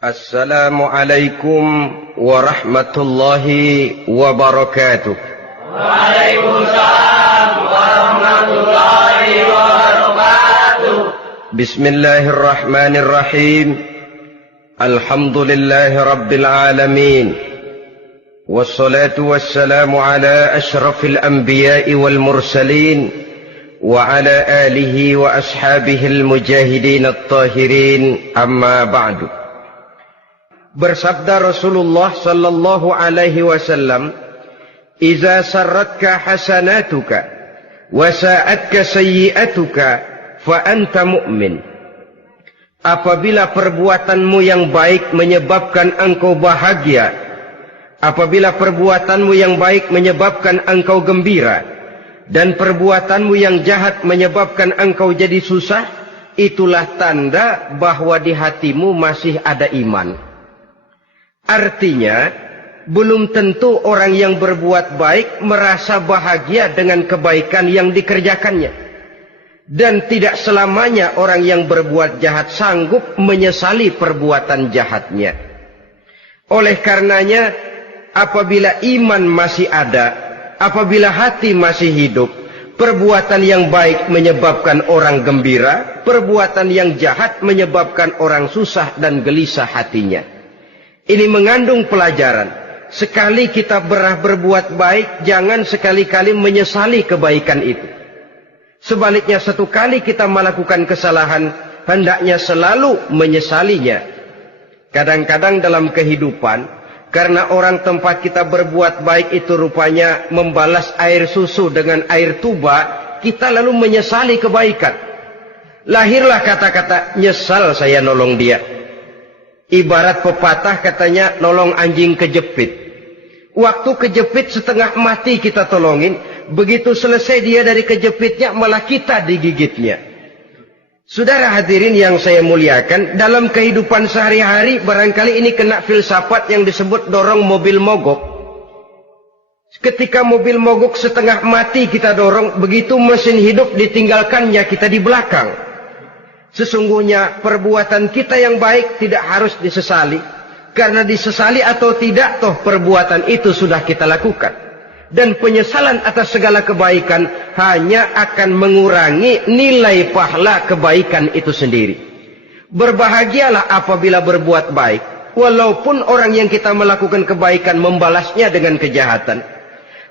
Assalamualaikum warahmatullahi wabarakatuh. Waalaikumsalam warahmatullahi wabarakatuh. Bismillahirrahmanirrahim. Alhamdulillahi rabbil alamin. Wassalatu wassalamu ala ashrafil anbiya'i wal mursalin wa ala alihi wa ashabihil mujahidin at-tahirin, amma ba'du. Bersabda Rasulullah sallallahu alaihi wasallam, "Iza sarratka hasanatuka wa sa'atka sayyi'atuka fa anta mu'min." Apabila perbuatanmu yang baik menyebabkan engkau bahagia, apabila perbuatanmu yang baik menyebabkan engkau gembira, dan perbuatanmu yang jahat menyebabkan engkau jadi susah, itulah tanda bahwa di hatimu masih ada iman. Artinya, belum tentu orang yang berbuat baik merasa bahagia dengan kebaikan yang dikerjakannya. Dan tidak selamanya orang yang berbuat jahat sanggup menyesali perbuatan jahatnya. Oleh karenanya, apabila iman masih ada, apabila hati masih hidup, perbuatan yang baik menyebabkan orang gembira, perbuatan yang jahat menyebabkan orang susah dan gelisah hatinya. Ini mengandung pelajaran. Sekali kita berbuat baik, jangan sekali-kali menyesali kebaikan itu. Sebaliknya, satu kali kita melakukan kesalahan, hendaknya selalu menyesalinya. Kadang-kadang dalam kehidupan, karena orang tempat kita berbuat baik itu rupanya membalas air susu dengan air tuba, kita lalu menyesali kebaikan. Lahirlah kata-kata, "Nyesal saya nolong dia." Ibarat pepatah katanya, nolong anjing kejepit. Waktu kejepit setengah mati kita tolongin, begitu selesai dia dari kejepitnya, malah kita digigitnya. Saudara hadirin yang saya muliakan, dalam kehidupan sehari-hari barangkali ini kena filsafat yang disebut dorong mobil mogok. Ketika mobil mogok setengah mati kita dorong, begitu mesin hidup ditinggalkannya kita di belakang. Sesungguhnya perbuatan kita yang baik tidak harus disesali. Karena disesali atau tidak, toh perbuatan itu sudah kita lakukan. Dan penyesalan atas segala kebaikan hanya akan mengurangi nilai pahala kebaikan itu sendiri. Berbahagialah apabila berbuat baik, walaupun orang yang kita melakukan kebaikan membalasnya dengan kejahatan.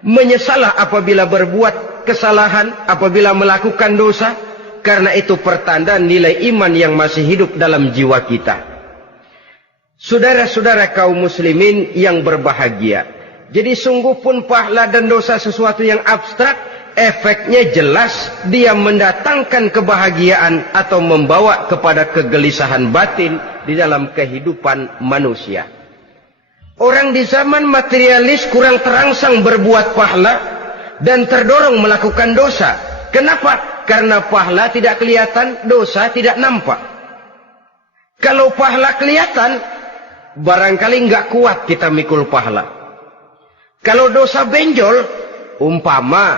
Menyesalah apabila berbuat kesalahan, apabila melakukan dosa, karena itu pertanda nilai iman yang masih hidup dalam jiwa kita. Saudara-saudara kaum muslimin yang berbahagia, jadi sungguh pun pahala dan dosa sesuatu yang abstrak, efeknya jelas dia mendatangkan kebahagiaan atau membawa kepada kegelisahan batin di dalam kehidupan manusia. Orang di zaman materialis kurang terangsang berbuat pahala dan terdorong melakukan dosa. Kenapa? Karena pahala tidak kelihatan, dosa tidak nampak. Kalau pahala kelihatan, barangkali nggak kuat kita mikul pahala. Kalau dosa benjol, umpama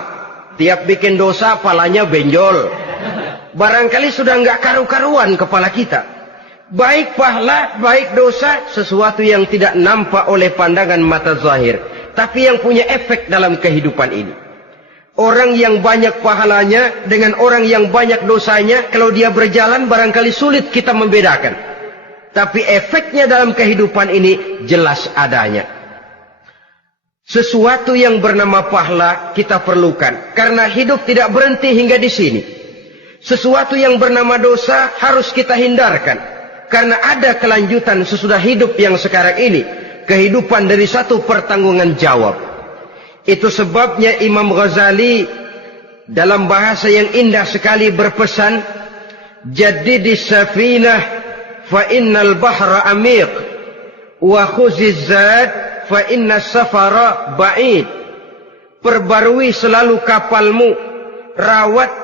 tiap bikin dosa palanya benjol, barangkali sudah nggak karu-karuan kepala kita. Baik pahala, baik dosa, sesuatu yang tidak nampak oleh pandangan mata zahir, tapi yang punya efek dalam kehidupan ini. Orang yang banyak pahalanya dengan orang yang banyak dosanya, kalau dia berjalan barangkali sulit kita membedakan. Tapi efeknya dalam kehidupan ini jelas adanya. Sesuatu yang bernama pahala kita perlukan, karena hidup tidak berhenti hingga di sini. Sesuatu yang bernama dosa harus kita hindarkan, karena ada kelanjutan sesudah hidup yang sekarang ini. Kehidupan dari satu pertanggungan jawab. Itu sebabnya Imam Ghazali dalam bahasa yang indah sekali berpesan, "Jaddidis safinah fa innal bahra amiq wa khuziz zad fa innas safara ba'id." Perbarui selalu kapalmu, rawat,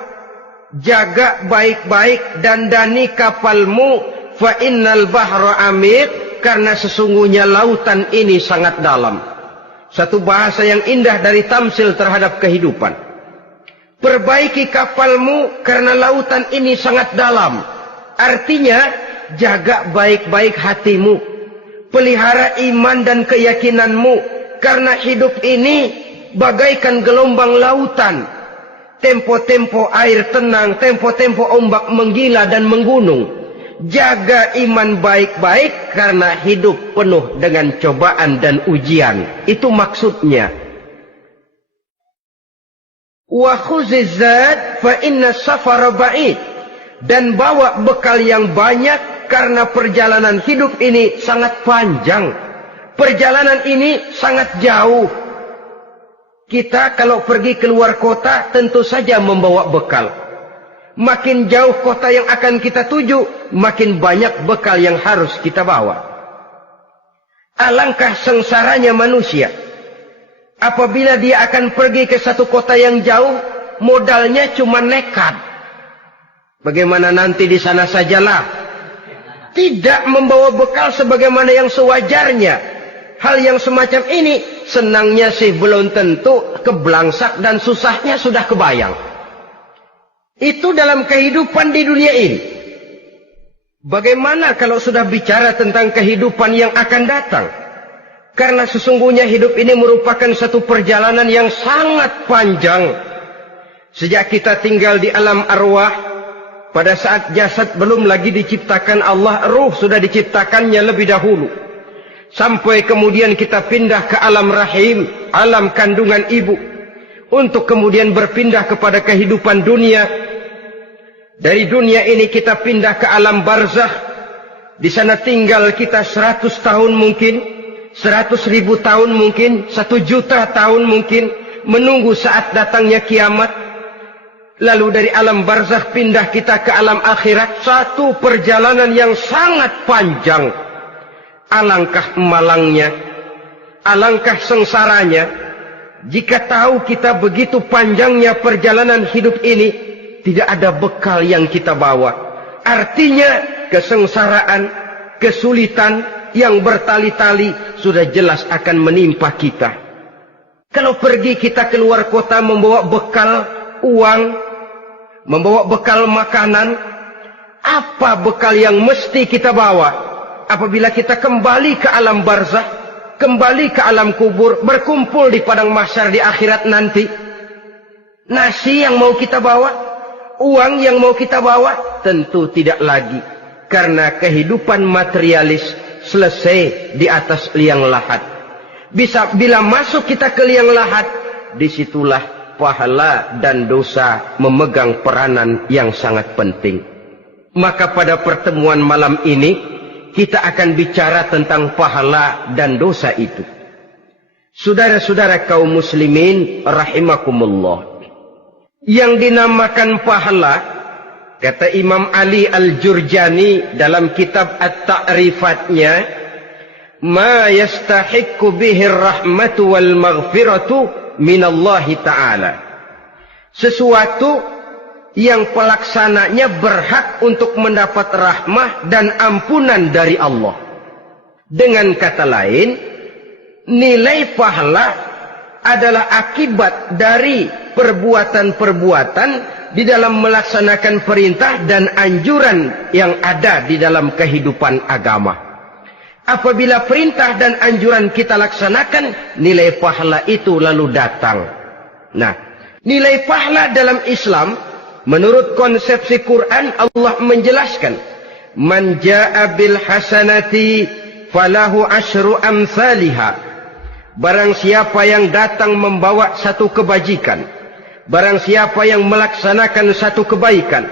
jaga baik-baik, dandani kapalmu, fa innal bahra amiq, karena sesungguhnya lautan ini sangat dalam. Satu bahasa yang indah dari tamsil terhadap kehidupan. Perbaiki kapalmu karena lautan ini sangat dalam. Artinya, jaga baik-baik hatimu. Pelihara iman dan keyakinanmu, karena hidup ini bagaikan gelombang lautan. Tempo-tempo air tenang, tempo-tempo ombak menggila dan menggunung. Jaga iman baik-baik karena hidup penuh dengan cobaan dan ujian. Itu maksudnya. Wa khuziz zad fa inna safara ba'id. Dan bawa bekal yang banyak karena perjalanan hidup ini sangat panjang. Perjalanan ini sangat jauh. Kita kalau pergi keluar kota tentu saja membawa bekal. Makin jauh kota yang akan kita tuju, makin banyak bekal yang harus kita bawa. Alangkah sengsaranya manusia apabila dia akan pergi ke satu kota yang jauh, modalnya cuma nekat. Bagaimana nanti di sana sajalah. Tidak membawa bekal sebagaimana yang sewajarnya. Hal yang semacam ini senangnya sih belum tentu, keblangsak dan susahnya sudah kebayang. Itu dalam kehidupan di dunia ini. Bagaimana kalau sudah bicara tentang kehidupan yang akan datang? Karena sesungguhnya hidup ini merupakan satu perjalanan yang sangat panjang. Sejak kita tinggal di alam arwah, pada saat jasad belum lagi diciptakan Allah, ruh sudah diciptakannya lebih dahulu. Sampai kemudian kita pindah ke alam rahim, alam kandungan ibu. Untuk kemudian berpindah kepada kehidupan dunia. Dari dunia ini kita pindah ke alam barzakh. Di sana tinggal kita 100 tahun mungkin, 100.000 tahun mungkin, 1 juta tahun mungkin, menunggu saat datangnya kiamat. Lalu dari alam barzakh pindah kita ke alam akhirat. Satu perjalanan yang sangat panjang. Alangkah malangnya, alangkah sengsaranya, jika tahu kita begitu panjangnya perjalanan hidup ini, tidak ada bekal yang kita bawa. Artinya kesengsaraan, kesulitan yang bertali-tali sudah jelas akan menimpa kita. Kalau pergi kita keluar kota membawa bekal uang, membawa bekal makanan, apa bekal yang mesti kita bawa? Apabila kita kembali ke alam barzakh, kembali ke alam kubur, berkumpul di padang mahsyar di akhirat nanti, nasi yang mau kita bawa, uang yang mau kita bawa, tentu tidak lagi. Karena kehidupan materialis selesai di atas liang lahat. Bila masuk kita ke liang lahat, disitulah pahala dan dosa memegang peranan yang sangat penting. Maka pada pertemuan malam ini kita akan bicara tentang pahala dan dosa itu. Saudara-saudara kaum muslimin rahimakumullah. Yang dinamakan pahala, kata Imam Ali Al-Jurjani dalam kitab At-Ta'rifatnya, ma yastahiqqu bihi ar-rahmatu wal maghfiratu minallahi ta'ala. Sesuatu yang pelaksananya berhak untuk mendapat rahmah dan ampunan dari Allah. Dengan kata lain, nilai pahala adalah akibat dari perbuatan-perbuatan di dalam melaksanakan perintah dan anjuran yang ada di dalam kehidupan agama. Apabila perintah dan anjuran kita laksanakan, nilai pahala itu lalu datang. Nah, nilai pahala dalam Islam, menurut konsepsi Quran, Allah menjelaskan, man jaa bil hasanati falahu asyru amsalihha. Barang siapa yang datang membawa satu kebajikan, barang siapa yang melaksanakan satu kebaikan,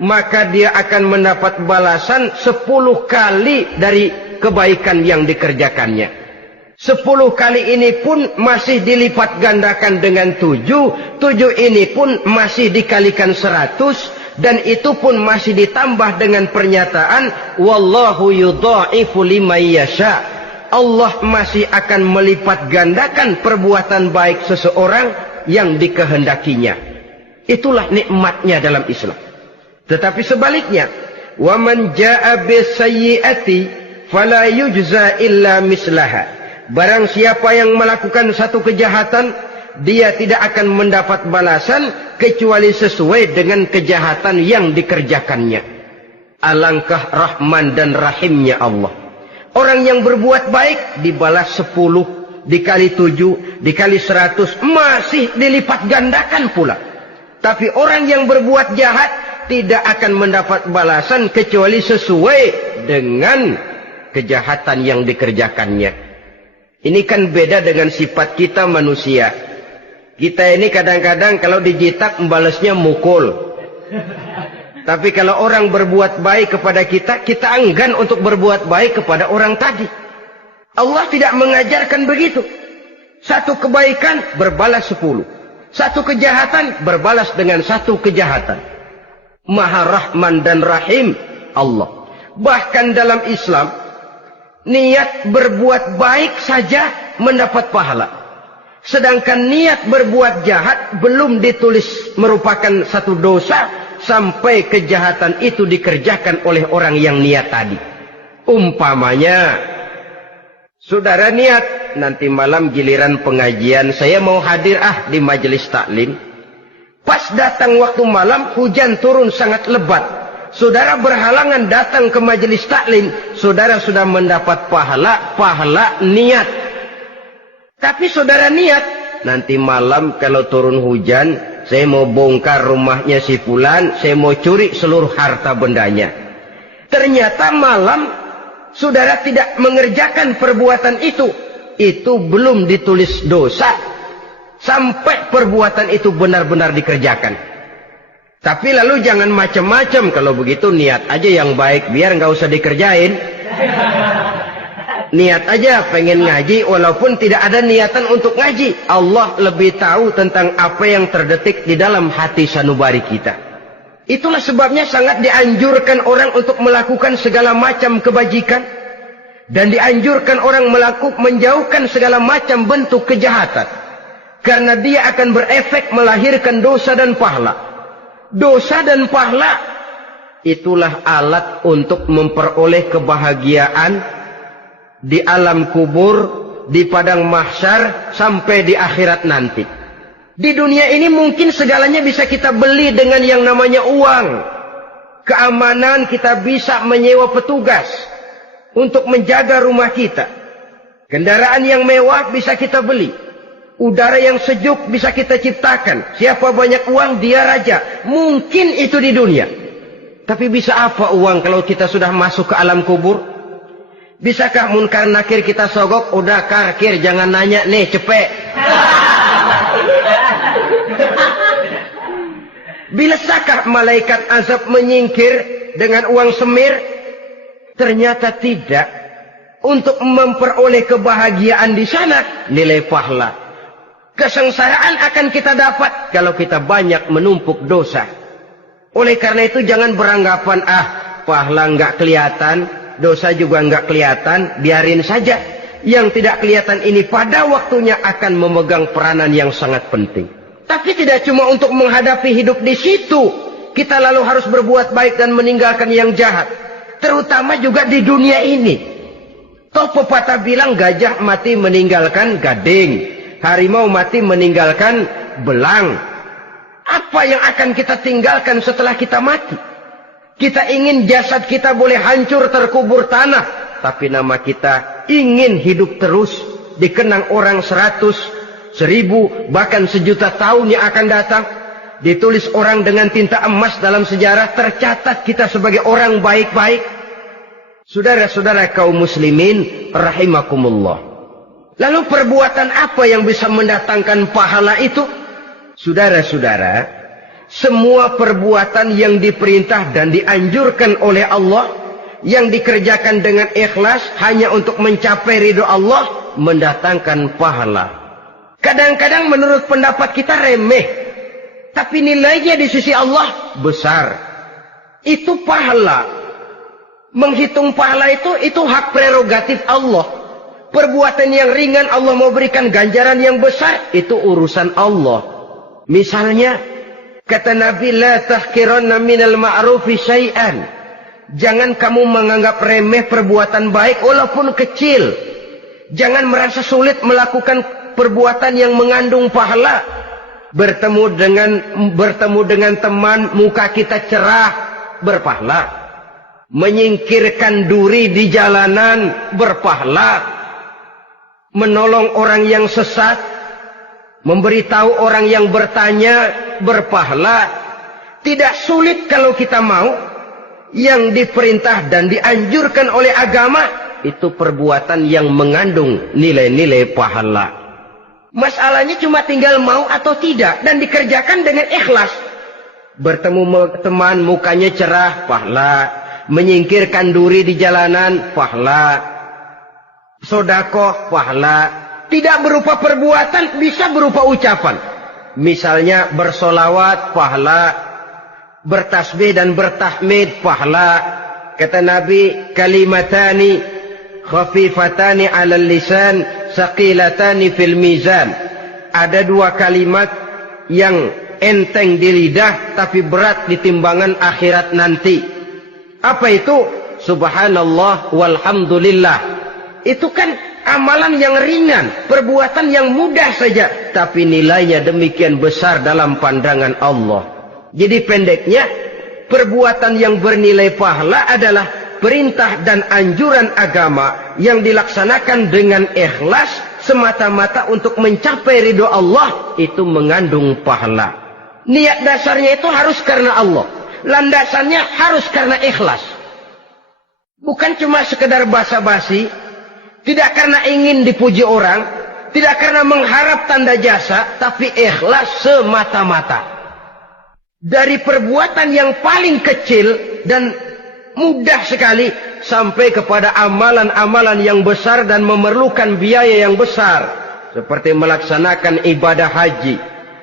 maka dia akan mendapat balasan 10 kali dari kebaikan yang dikerjakannya. 10 kali ini pun masih dilipat gandakan dengan 7. 7 ini pun masih dikalikan 100. Dan itu pun masih ditambah dengan pernyataan, wallahu yudha'ifu liman yasha. Allah masih akan melipat gandakan perbuatan baik seseorang yang dikehendakinya. Itulah nikmatnya dalam Islam. Tetapi sebaliknya, wa man jaa bisayyi'ati fala yujza illa mislaha. Barang siapa yang melakukan satu kejahatan, dia tidak akan mendapat balasan kecuali sesuai dengan kejahatan yang dikerjakannya. Alangkah rahman dan rahimnya Allah. Orang yang berbuat baik dibalas 10, dikali 7, dikali 100, masih dilipat gandakan pula. Tapi orang yang berbuat jahat tidak akan mendapat balasan kecuali sesuai dengan kejahatan yang dikerjakannya. Ini kan beda dengan sifat kita manusia. Kita ini kadang-kadang kalau dijitak membalasnya mukul. Tapi kalau orang berbuat baik kepada kita, kita enggan untuk berbuat baik kepada orang tadi. Allah tidak mengajarkan begitu. Satu kebaikan berbalas 10. Satu kejahatan berbalas dengan satu kejahatan. Maha Rahman dan Rahim Allah. Bahkan dalam Islam, niat berbuat baik saja mendapat pahala. Sedangkan niat berbuat jahat belum ditulis merupakan satu dosa sampai kejahatan itu dikerjakan oleh orang yang niat tadi. Umpamanya, saudara niat nanti malam giliran pengajian saya mau hadir di majelis taklim. Pas datang waktu malam hujan turun sangat lebat. Saudara berhalangan datang ke majelis taklim, saudara sudah mendapat pahala niat. Tapi saudara niat, nanti malam kalau turun hujan, saya mau bongkar rumahnya si fulan, saya mau curi seluruh harta bendanya. Ternyata malam, saudara tidak mengerjakan perbuatan itu. Itu belum ditulis dosa, sampai perbuatan itu benar-benar dikerjakan. Tapi lalu jangan macam-macam, kalau begitu niat aja yang baik, biar nggak usah dikerjain. Niat aja pengen ngaji walaupun tidak ada niatan untuk ngaji. Allah lebih tahu tentang apa yang terdetik di dalam hati sanubari kita. Itulah sebabnya sangat dianjurkan orang untuk melakukan segala macam kebajikan. Dan dianjurkan orang menjauhkan segala macam bentuk kejahatan. Karena dia akan berefek melahirkan dosa dan pahala. Dosa dan pahala itulah alat untuk memperoleh kebahagiaan di alam kubur, di padang mahsyar, sampai di akhirat nanti. Di dunia ini mungkin segalanya bisa kita beli dengan yang namanya uang. Keamanan kita bisa menyewa petugas untuk menjaga rumah kita. Kendaraan yang mewah bisa kita beli. Udara yang sejuk bisa kita ciptakan. Siapa banyak uang, dia raja. Mungkin itu di dunia. Tapi bisa apa uang kalau kita sudah masuk ke alam kubur? Bisakah munkar nakir kita sogok? Udah karkir, jangan nanya nih, cepet. Bisakah malaikat azab menyingkir dengan uang semir? Ternyata tidak. Untuk memperoleh kebahagiaan di sana, nilai pahala. Kesengsaraan akan kita dapat kalau kita banyak menumpuk dosa. Oleh karena itu jangan beranggapan, pahala nggak kelihatan, dosa juga nggak kelihatan, biarin saja. Yang tidak kelihatan ini pada waktunya akan memegang peranan yang sangat penting. Tapi tidak cuma untuk menghadapi hidup di situ, kita lalu harus berbuat baik dan meninggalkan yang jahat. Terutama juga di dunia ini. Toh pepatah bilang gajah mati meninggalkan gading, harimau mati meninggalkan belang. Apa yang akan kita tinggalkan setelah kita mati? Kita ingin jasad kita boleh hancur terkubur tanah, tapi nama kita ingin hidup terus, dikenang orang 100, 1000, bahkan 1.000.000 tahun yang akan datang. Ditulis orang dengan tinta emas dalam sejarah, tercatat kita sebagai orang baik-baik. Saudara-saudara kaum muslimin rahimakumullah. Lalu perbuatan apa yang bisa mendatangkan pahala itu? Saudara-saudara, semua perbuatan yang diperintah dan dianjurkan oleh Allah, yang dikerjakan dengan ikhlas hanya untuk mencapai ridho Allah, mendatangkan pahala. Kadang-kadang menurut pendapat kita remeh, tapi nilainya di sisi Allah besar. Itu pahala. Menghitung pahala itu hak prerogatif Allah. Perbuatan yang ringan Allah mau berikan ganjaran yang besar, itu urusan Allah. Misalnya, kata Nabi, la tahkiranna minal ma'rufi syai'an. Jangan kamu menganggap remeh perbuatan baik walaupun kecil. Jangan merasa sulit melakukan perbuatan yang mengandung pahala. Bertemu dengan teman, muka kita cerah, berpahala. menyingkirkan duri di jalanan berpahala, menolong orang yang sesat, memberitahu orang yang bertanya berpahala. Tidak sulit kalau kita mau. Yang diperintah dan dianjurkan oleh agama itu perbuatan yang mengandung nilai-nilai pahala. Masalahnya cuma tinggal mau atau tidak dan dikerjakan dengan ikhlas. Bertemu teman mukanya cerah, pahala. Menyingkirkan duri di jalanan, pahala. Sedekah, pahala. Tidak berupa perbuatan, bisa berupa ucapan. Misalnya bersolawat, pahala. Bertasbih dan bertahmid, pahala. Kata Nabi, kalimatani khafifatani 'alal lisan, saqilatani fil mizan. Ada dua kalimat yang enteng di lidah tapi berat di timbangan akhirat nanti. Apa itu? Subhanallah walhamdulillah. Itu kan amalan yang ringan, perbuatan yang mudah saja, tapi nilainya demikian besar dalam pandangan Allah. Jadi pendeknya, perbuatan yang bernilai pahala adalah perintah dan anjuran agama yang dilaksanakan dengan ikhlas semata-mata untuk mencapai ridho Allah, itu mengandung pahala. Niat dasarnya itu harus karena Allah. Landasannya harus karena ikhlas. Bukan cuma sekedar basa-basi, tidak karena ingin dipuji orang, tidak karena mengharap tanda jasa, tapi ikhlas semata-mata. Dari perbuatan yang paling kecil dan mudah sekali sampai kepada amalan-amalan yang besar dan memerlukan biaya yang besar, seperti melaksanakan ibadah haji,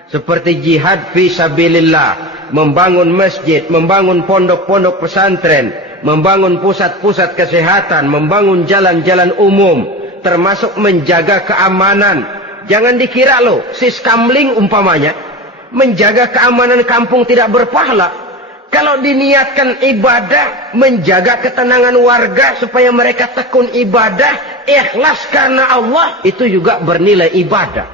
seperti jihad fi sabilillah, membangun masjid, membangun pondok-pondok pesantren, membangun pusat-pusat kesehatan, membangun jalan-jalan umum, termasuk menjaga keamanan. Jangan dikira loh, siskamling umpamanya, menjaga keamanan kampung tidak berpahala. Kalau diniatkan ibadah, menjaga ketenangan warga supaya mereka tekun ibadah, ikhlas karena Allah, itu juga bernilai ibadah.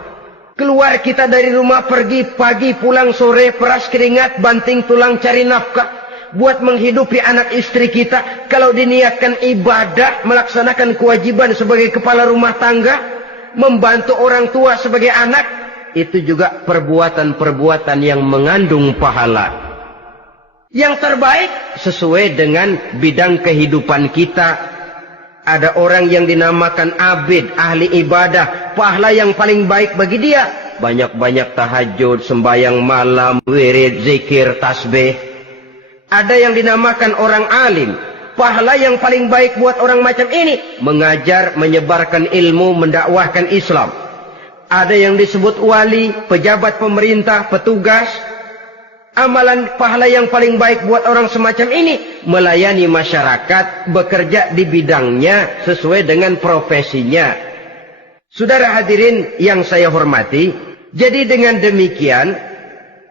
Keluar kita dari rumah, pergi pagi, pulang sore, peras keringat, banting tulang cari nafkah, buat menghidupi anak istri kita. Kalau diniatkan ibadah, melaksanakan kewajiban sebagai kepala rumah tangga, membantu orang tua sebagai anak, itu juga perbuatan-perbuatan yang mengandung pahala. Yang terbaik sesuai dengan bidang kehidupan kita. Ada orang yang dinamakan abid, ahli ibadah, pahala yang paling baik bagi dia banyak-banyak tahajud, sembahyang malam, wirid, zikir, tasbih. Ada yang dinamakan orang alim, pahala yang paling baik buat orang macam ini mengajar, menyebarkan ilmu, mendakwahkan Islam. Ada yang disebut wali, pejabat pemerintah, petugas. Amalan pahala yang paling baik buat orang semacam ini melayani masyarakat, bekerja di bidangnya sesuai dengan profesinya. Saudara hadirin yang saya hormati, jadi dengan demikian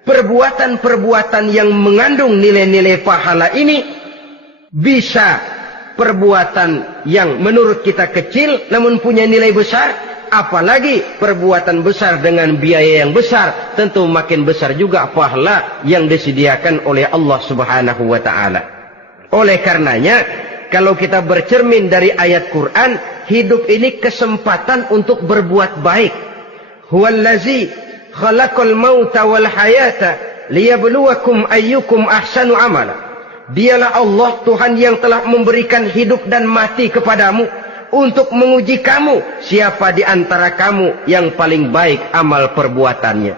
perbuatan-perbuatan yang mengandung nilai-nilai pahala ini bisa perbuatan yang menurut kita kecil namun punya nilai besar. Apalagi perbuatan besar dengan biaya yang besar, tentu makin besar juga pahala yang disediakan oleh Allah Subhanahu wa ta'ala. Oleh karenanya, kalau kita bercermin dari ayat Quran, hidup ini kesempatan untuk berbuat baik. Huwallazi khalaqal mauta wal hayata liyabluwakum ayyukum ahsanu amala. Dialah Allah, Tuhan yang telah memberikan hidup dan mati kepadamu untuk menguji kamu, siapa di antara kamu yang paling baik amal perbuatannya.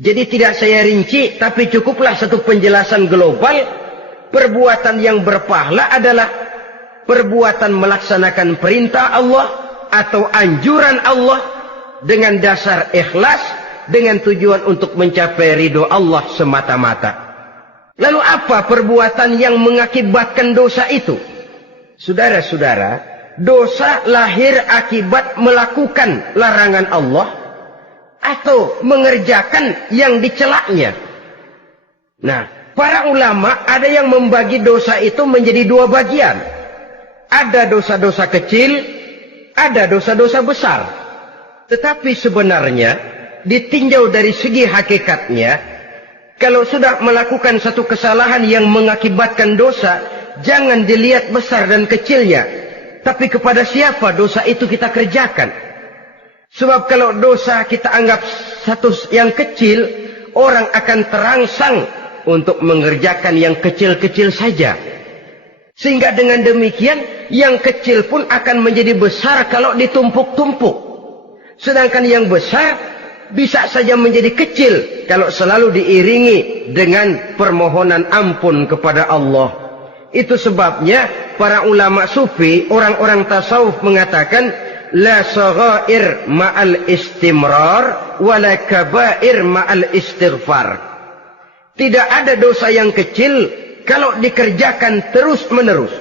Jadi tidak saya rinci, tapi cukuplah satu penjelasan global. Perbuatan yang berpahala adalah perbuatan melaksanakan perintah Allah atau anjuran Allah dengan dasar ikhlas, dengan tujuan untuk mencapai ridho Allah semata-mata. Lalu apa perbuatan yang mengakibatkan dosa itu? Saudara-saudara, dosa lahir akibat melakukan larangan Allah atau mengerjakan yang dicelaknya. Nah, para ulama ada yang membagi dosa itu menjadi dua bagian. Ada dosa-dosa kecil, ada dosa-dosa besar. Tetapi sebenarnya ditinjau dari segi hakikatnya, kalau sudah melakukan satu kesalahan yang mengakibatkan dosa, jangan dilihat besar dan kecilnya, tapi kepada siapa dosa itu kita kerjakan. Sebab kalau dosa kita anggap satu yang kecil, orang akan terangsang untuk mengerjakan yang kecil-kecil saja. Sehingga dengan demikian, yang kecil pun akan menjadi besar kalau ditumpuk-tumpuk. Sedangkan yang besar bisa saja menjadi kecil kalau selalu diiringi dengan permohonan ampun kepada Allah. Itu sebabnya para ulama sufi, orang-orang tasawuf mengatakan, la saghair ma'al istimrar, wala kabair ma'al istighfar. Tidak ada dosa yang kecil kalau dikerjakan terus-menerus.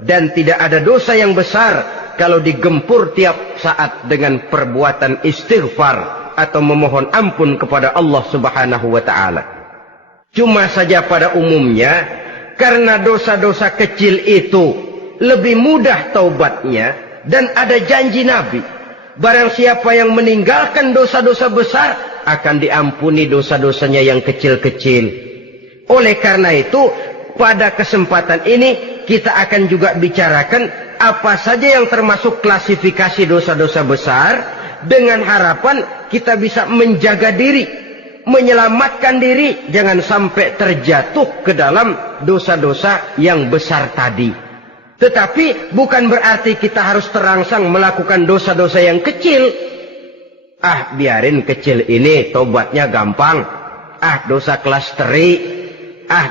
Dan tidak ada dosa yang besar kalau digempur tiap saat dengan perbuatan istighfar atau memohon ampun kepada Allah Subhanahu wa ta'ala. Cuma saja pada umumnya, karena dosa-dosa kecil itu lebih mudah taubatnya, dan ada janji Nabi, barang siapa yang meninggalkan dosa-dosa besar akan diampuni dosa-dosanya yang kecil-kecil. Oleh karena itu, pada kesempatan ini kita akan juga bicarakan apa saja yang termasuk klasifikasi dosa-dosa besar, dengan harapan kita bisa menjaga diri, menyelamatkan diri, jangan sampai terjatuh ke dalam dosa-dosa yang besar tadi. Tetapi bukan berarti kita harus terangsang melakukan dosa-dosa yang kecil. Biarin kecil ini, tobatnya gampang. Dosa kelas teri.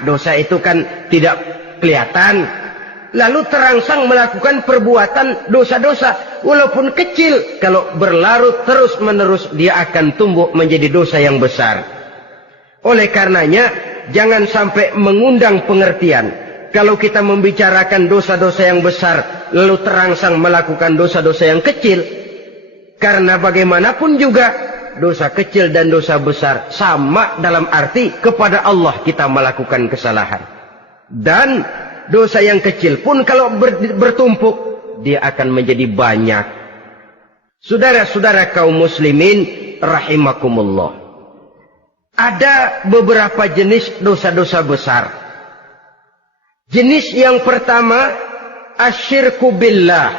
Dosa itu kan tidak kelihatan. Lalu terangsang melakukan perbuatan dosa-dosa, walaupun kecil. Kalau berlarut terus-menerus, dia akan tumbuh menjadi dosa yang besar. Oleh karenanya, jangan sampai mengundang pengertian kalau kita membicarakan dosa-dosa yang besar, lalu terangsang melakukan dosa-dosa yang kecil. Karena bagaimanapun juga, dosa kecil dan dosa besar sama dalam arti kepada Allah kita melakukan kesalahan. Dan dosa yang kecil pun kalau bertumpuk, dia akan menjadi banyak. Saudara-saudara kaum muslimin rahimakumullah, ada beberapa jenis dosa-dosa besar. Jenis yang pertama, asyirku billah,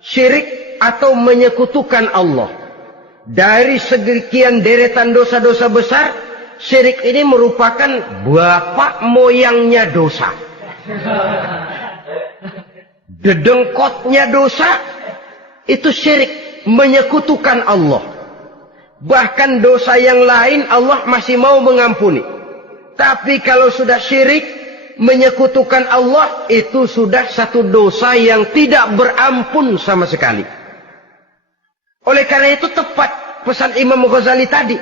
syirik atau menyekutukan Allah. Dari sekian deretan dosa-dosa besar, syirik ini merupakan bapak moyangnya dosa. Dedengkotnya dosa, itu syirik, menyekutukan Allah. Bahkan dosa yang lain Allah masih mau mengampuni. Tapi kalau sudah syirik, menyekutukan Allah, itu sudah satu dosa yang tidak berampun sama sekali. Oleh karena itu tepat pesan Imam Ghazali tadi.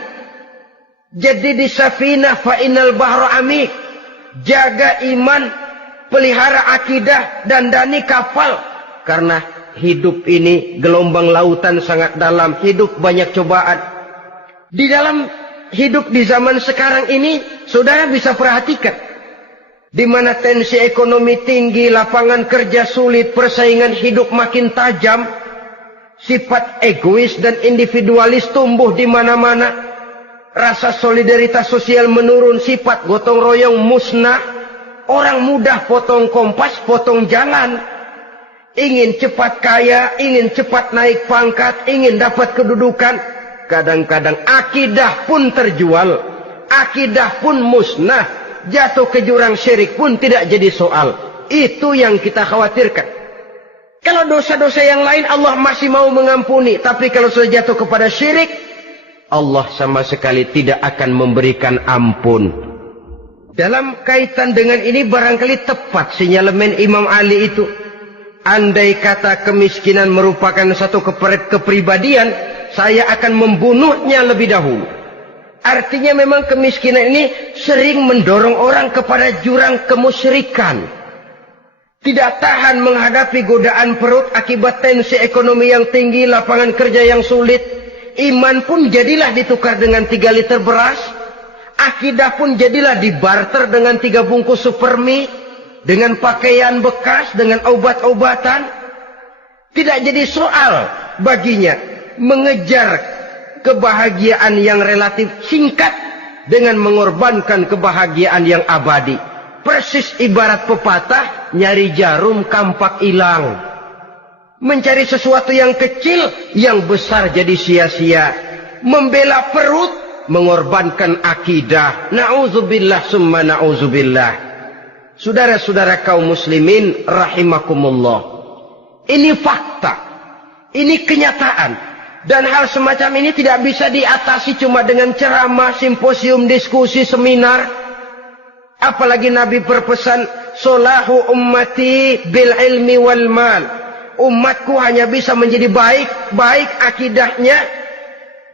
Jadi di safinah fa innal bahra amik. Jaga iman, pelihara akidah, dandani kapal. Karena hidup ini gelombang lautan sangat dalam, hidup banyak cobaan. Di dalam hidup di zaman sekarang ini, saudara bisa perhatikan, di mana tensi ekonomi tinggi, lapangan kerja sulit, persaingan hidup makin tajam, sifat egois dan individualis tumbuh di mana-mana, rasa solidaritas sosial menurun, sifat gotong royong musnah, orang mudah potong kompas, potong jalan, ingin cepat kaya, ingin cepat naik pangkat, ingin dapat kedudukan. Kadang-kadang akidah pun terjual, akidah pun musnah, jatuh ke jurang syirik pun tidak jadi soal. Itu yang kita khawatirkan. Kalau dosa-dosa yang lain Allah masih mau mengampuni, tapi kalau sudah jatuh kepada syirik, Allah sama sekali tidak akan memberikan ampun. Dalam kaitan dengan ini barangkali tepat sinyalemen Imam Ali itu. Andai kata kemiskinan merupakan satu kepribadian, saya akan membunuhnya lebih dahulu. Artinya memang kemiskinan ini sering mendorong orang kepada jurang kemusyrikan. Tidak tahan menghadapi godaan perut akibat tensi ekonomi yang tinggi, lapangan kerja yang sulit. Iman pun jadilah ditukar dengan 3 liter beras. Akidah pun jadilah dibarter dengan 3 bungkus supermi, dengan pakaian bekas, dengan obat-obatan. Tidak jadi soal baginya mengejar kebahagiaan yang relatif singkat dengan mengorbankan kebahagiaan yang abadi. Persis ibarat pepatah, nyari jarum kampak hilang. Mencari sesuatu yang kecil, yang besar jadi sia-sia. Membela perut, mengorbankan akidah. Na'udzubillah summa na'udzubillah. Saudara-saudara kaum muslimin rahimakumullah. Ini fakta. Ini kenyataan. Dan hal semacam ini tidak bisa diatasi cuma dengan ceramah, simposium, diskusi, seminar. Apalagi Nabi berpesan, solahu ummati bil ilmi wal mal. Umatku hanya bisa menjadi baik akidahnya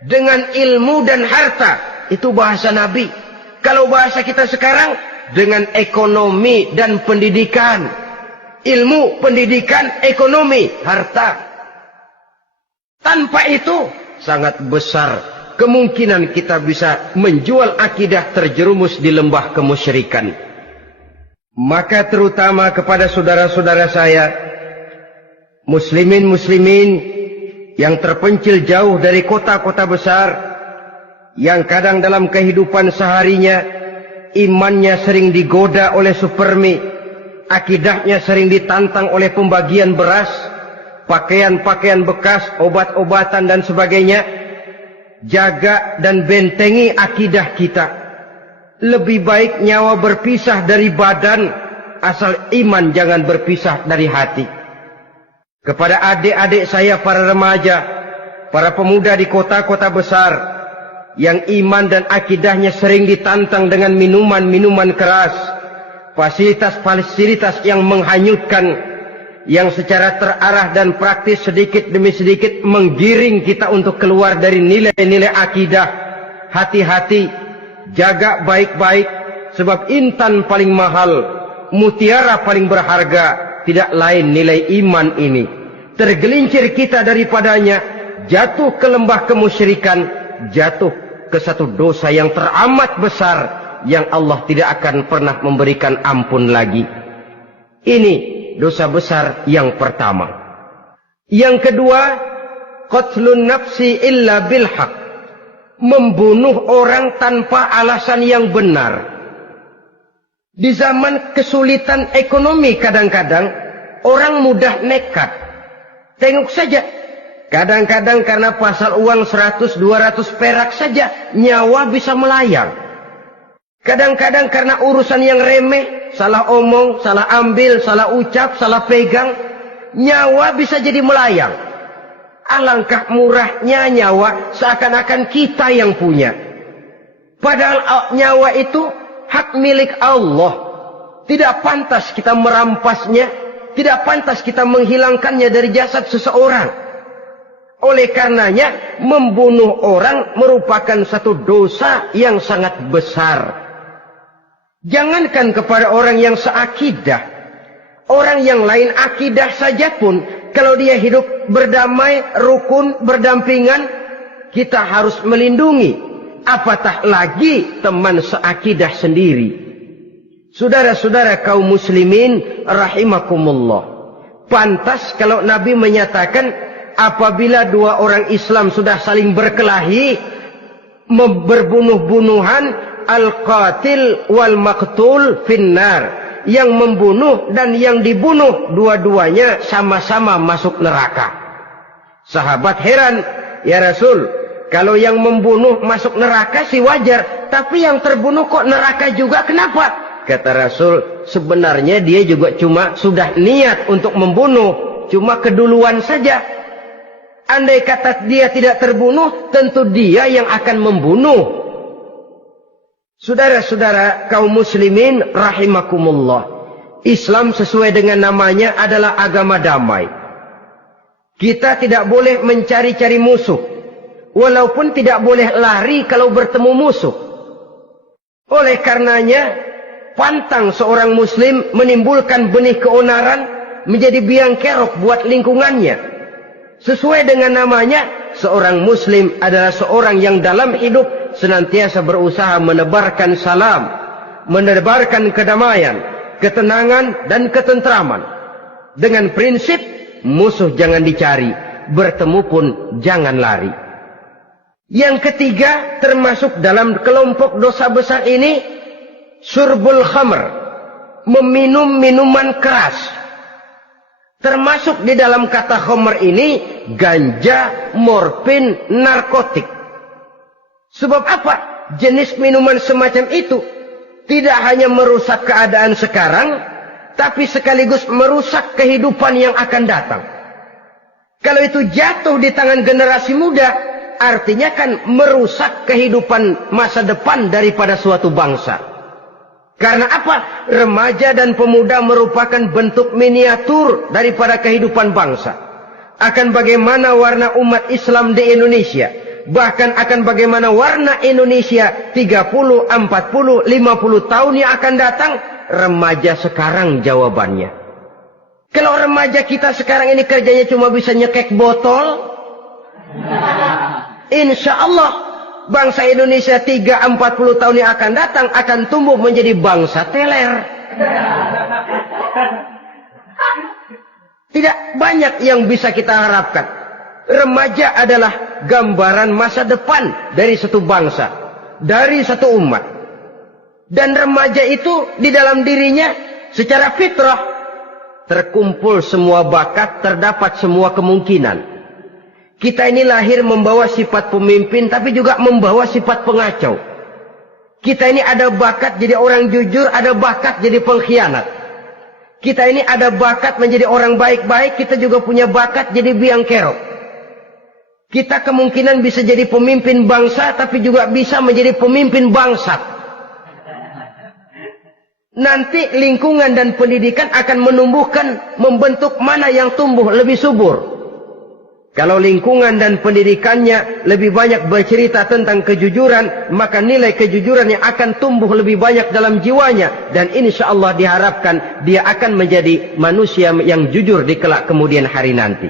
dengan ilmu dan harta. Itu bahasa Nabi. Kalau bahasa kita sekarang, dengan ekonomi dan pendidikan. Ilmu, pendidikan, ekonomi, harta. Tanpa itu, sangat besar kemungkinan kita bisa menjual akidah terjerumus di lembah kemusyrikan. Maka terutama kepada saudara-saudara saya, muslimin yang terpencil jauh dari kota-kota besar, yang kadang dalam kehidupan seharinya imannya sering digoda oleh supermi, akidahnya sering ditantang oleh pembagian beras, pakaian-pakaian bekas, obat-obatan dan sebagainya. Jaga dan bentengi akidah kita. Lebih baik nyawa berpisah dari badan, asal iman jangan berpisah dari hati. Kepada adik-adik saya para remaja, para pemuda di kota-kota besar, yang iman dan akidahnya sering ditantang dengan minuman-minuman keras, fasilitas-fasilitas yang menghanyutkan, yang secara terarah dan praktis sedikit demi sedikit menggiring kita untuk keluar dari nilai-nilai akidah. Hati-hati, jaga baik-baik, sebab intan paling mahal, mutiara paling berharga, tidak lain nilai iman ini. Tergelincir kita daripadanya, jatuh ke lembah kemusyrikan, jatuh ke satu dosa yang teramat besar, yang Allah tidak akan pernah memberikan ampun lagi. Ini dosa besar yang pertama. Yang kedua, qatlun nafsi illa bil haq. Membunuh orang tanpa alasan yang benar. Di zaman kesulitan ekonomi kadang-kadang orang mudah nekat. Tengok saja, kadang-kadang karena pasal uang 100-200 perak saja nyawa bisa melayang. Kadang-kadang karena urusan yang remeh, salah omong, salah ambil, salah ucap, salah pegang, nyawa bisa jadi melayang. Alangkah murahnya nyawa, seakan-akan kita yang punya. Padahal nyawa itu hak milik Allah. Tidak pantas kita merampasnya, tidak pantas kita menghilangkannya dari jasad seseorang. Oleh karenanya, membunuh orang merupakan satu dosa yang sangat besar. Jangankan kepada orang yang seakidah, orang yang lain akidah saja pun, kalau dia hidup berdamai, rukun, berdampingan, kita harus melindungi. Apatah lagi teman seakidah sendiri. Saudara-saudara kaum muslimin rahimakumullah. Pantas kalau Nabi menyatakan, apabila dua orang Islam sudah saling berkelahi, berbunuh-bunuhan, al-qatil wal maqtul finnar. Yang membunuh dan yang dibunuh, dua-duanya sama-sama masuk neraka. Sahabat heran, ya Rasul, kalau yang membunuh masuk neraka sih wajar, tapi yang terbunuh kok neraka juga, kenapa? Kata Rasul, sebenarnya dia juga cuma sudah niat untuk membunuh, cuma keduluan saja. Andai kata dia tidak terbunuh, tentu dia yang akan membunuh. Saudara-saudara kaum muslimin rahimakumullah. Islam sesuai dengan namanya adalah agama damai. Kita tidak boleh mencari-cari musuh. Walaupun tidak boleh lari kalau bertemu musuh. Oleh karenanya, pantang seorang muslim menimbulkan benih keonaran menjadi biang kerok buat lingkungannya. Sesuai dengan namanya, seorang muslim adalah seorang yang dalam hidup senantiasa berusaha menebarkan salam, menebarkan kedamaian, ketenangan dan ketentraman. Dengan prinsip, musuh jangan dicari, bertemu pun jangan lari. Yang ketiga, termasuk dalam kelompok dosa besar ini, syurbul khamr, meminum minuman keras. Termasuk di dalam kata khamr ini ganja, morfin, narkotik. Sebab apa? Jenis minuman semacam itu tidak hanya merusak keadaan sekarang, tapi sekaligus merusak kehidupan yang akan datang. Kalau itu jatuh di tangan generasi muda, artinya kan merusak kehidupan masa depan daripada suatu bangsa. Karena apa? Remaja dan pemuda merupakan bentuk miniatur daripada kehidupan bangsa. Akan bagaimana warna umat Islam di Indonesia. Bahkan akan bagaimana warna Indonesia 30, 40, 50 tahun yang akan datang. Remaja sekarang jawabannya. Kalau remaja kita sekarang ini kerjanya cuma bisa nyekek botol, insya Allah bangsa Indonesia 30-40 tahun yang akan datang akan tumbuh menjadi bangsa teler. Tidak banyak yang bisa kita harapkan. Remaja adalah gambaran masa depan dari satu bangsa, dari satu umat. Dan remaja itu di dalam dirinya secara fitrah terkumpul semua bakat, terdapat semua kemungkinan. Kita ini lahir membawa sifat pemimpin, tapi juga membawa sifat pengacau. Kita ini ada bakat jadi orang jujur, ada bakat jadi pengkhianat. Kita ini ada bakat menjadi orang baik-baik, kita juga punya bakat jadi biang kerok. Kita kemungkinan bisa jadi pemimpin bangsa, tapi juga bisa menjadi pemimpin bangsat. Nanti lingkungan dan pendidikan akan menumbuhkan, membentuk mana yang tumbuh lebih subur. Kalau lingkungan dan pendidikannya lebih banyak bercerita tentang kejujuran, maka nilai kejujuran yang akan tumbuh lebih banyak dalam jiwanya. Dan insya Allah diharapkan dia akan menjadi manusia yang jujur di kelak kemudian hari nanti.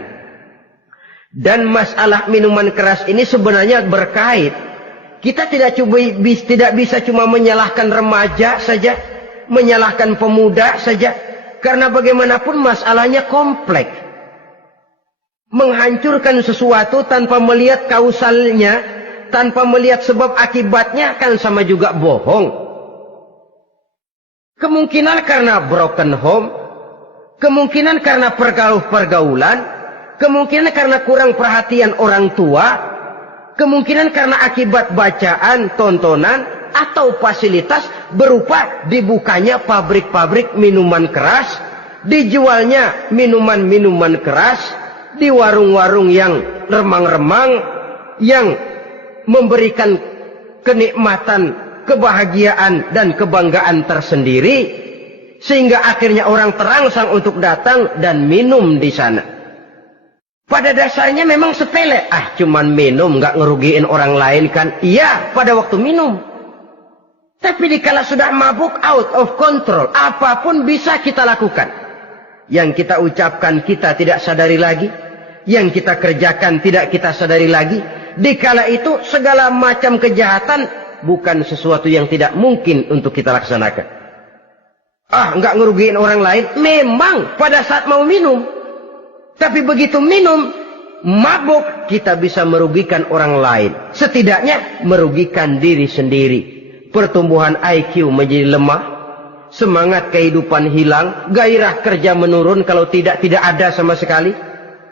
Dan masalah minuman keras ini sebenarnya berkait. Kita tidak bisa cuma menyalahkan remaja saja, menyalahkan pemuda saja. Karena bagaimanapun masalahnya kompleks. Menghancurkan sesuatu tanpa melihat kausalnya, tanpa melihat sebab akibatnya kan sama juga bohong. Kemungkinan karena broken home, kemungkinan karena pergaulan, kemungkinan karena kurang perhatian orang tua, kemungkinan karena akibat bacaan, tontonan, atau fasilitas berupa dibukanya pabrik-pabrik minuman keras, dijualnya minuman-minuman keras, di warung-warung yang remang-remang, yang memberikan kenikmatan, kebahagiaan, dan kebanggaan tersendiri, sehingga akhirnya orang terangsang untuk datang dan minum di sana. Pada dasarnya memang sepele, cuman minum, nggak ngerugiin orang lain kan? Iya, pada waktu minum. Tapi dikala sudah mabuk, out of control, apapun bisa kita lakukan. Yang kita ucapkan kita tidak sadari lagi. Yang kita kerjakan tidak kita sadari lagi. Dikala itu segala macam kejahatan bukan sesuatu yang tidak mungkin untuk kita laksanakan. Nggak ngerugiin orang lain. Memang pada saat mau minum. Tapi begitu minum, mabuk, kita bisa merugikan orang lain. Setidaknya merugikan diri sendiri. Pertumbuhan IQ menjadi lemah. Semangat kehidupan hilang. Gairah kerja menurun kalau tidak ada sama sekali.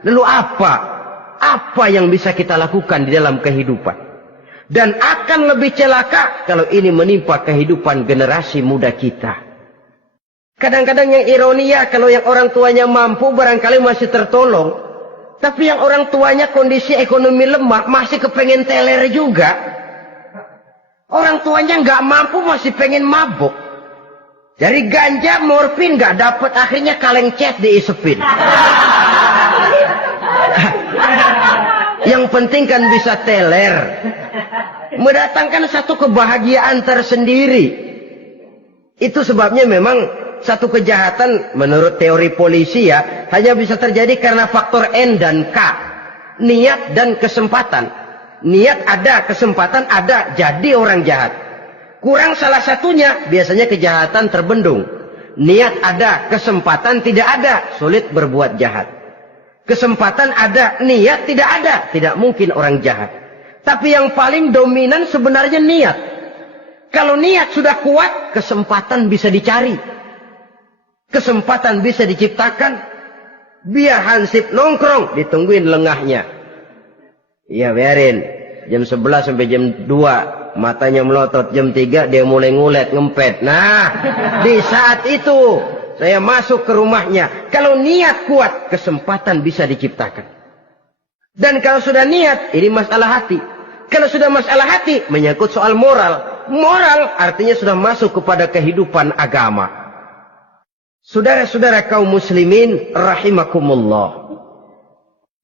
Lalu apa yang bisa kita lakukan di dalam kehidupan? Dan akan lebih celaka kalau ini menimpa kehidupan generasi muda kita. Kadang-kadang yang ironi ya, kalau yang orang tuanya mampu barangkali masih tertolong. Tapi yang orang tuanya kondisi ekonomi lemah masih kepengen teler juga. Orang tuanya nggak mampu masih pengen mabuk. Dari ganja, morfin nggak dapat, akhirnya kaleng cet diisepin. Yang penting kan bisa teler. Mendatangkan satu kebahagiaan tersendiri. Itu sebabnya memang satu kejahatan menurut teori polisi ya, hanya bisa terjadi karena faktor N dan K. Niat dan kesempatan. Niat ada, kesempatan ada, jadi orang jahat. Kurang salah satunya, biasanya kejahatan terbendung. Niat ada, kesempatan tidak ada, sulit berbuat jahat. Kesempatan ada, niat tidak ada, tidak mungkin orang jahat. Tapi yang paling dominan sebenarnya niat. Kalau niat sudah kuat, kesempatan bisa dicari. kesempatan bisa diciptakan, biar hansip nongkrong, ditungguin lengahnya. Iya biarin, jam 11 sampai jam 2, matanya melotot, jam 3 dia mulai ngulet, ngempet. Nah, di saat itu saya masuk ke rumahnya. Kalau niat kuat, kesempatan bisa diciptakan. Dan kalau sudah niat, ini masalah hati. Kalau sudah masalah hati, menyangkut soal moral. Moral artinya sudah masuk kepada kehidupan agama. Saudara-saudara kaum muslimin rahimakumullah.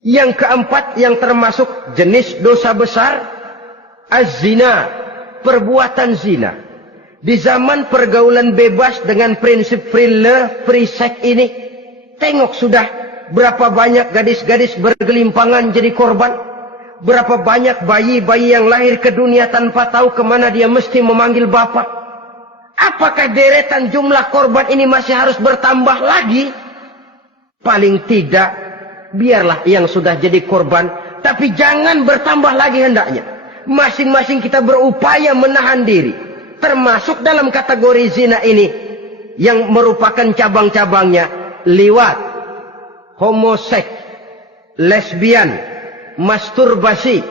Yang keempat yang termasuk jenis dosa besar, az-zina, perbuatan zina. Di zaman pergaulan bebas dengan prinsip free love, free sex ini, tengok sudah berapa banyak gadis-gadis bergelimpangan jadi korban. Berapa banyak bayi-bayi yang lahir ke dunia tanpa tahu kemana dia mesti memanggil bapak. Apakah deretan jumlah korban ini masih harus bertambah lagi? Paling tidak, biarlah yang sudah jadi korban, tapi jangan bertambah lagi hendaknya. Masing-masing kita berupaya menahan diri. Termasuk dalam kategori zina ini, yang merupakan cabang-cabangnya, liwat, homoseks, lesbian, masturbasi.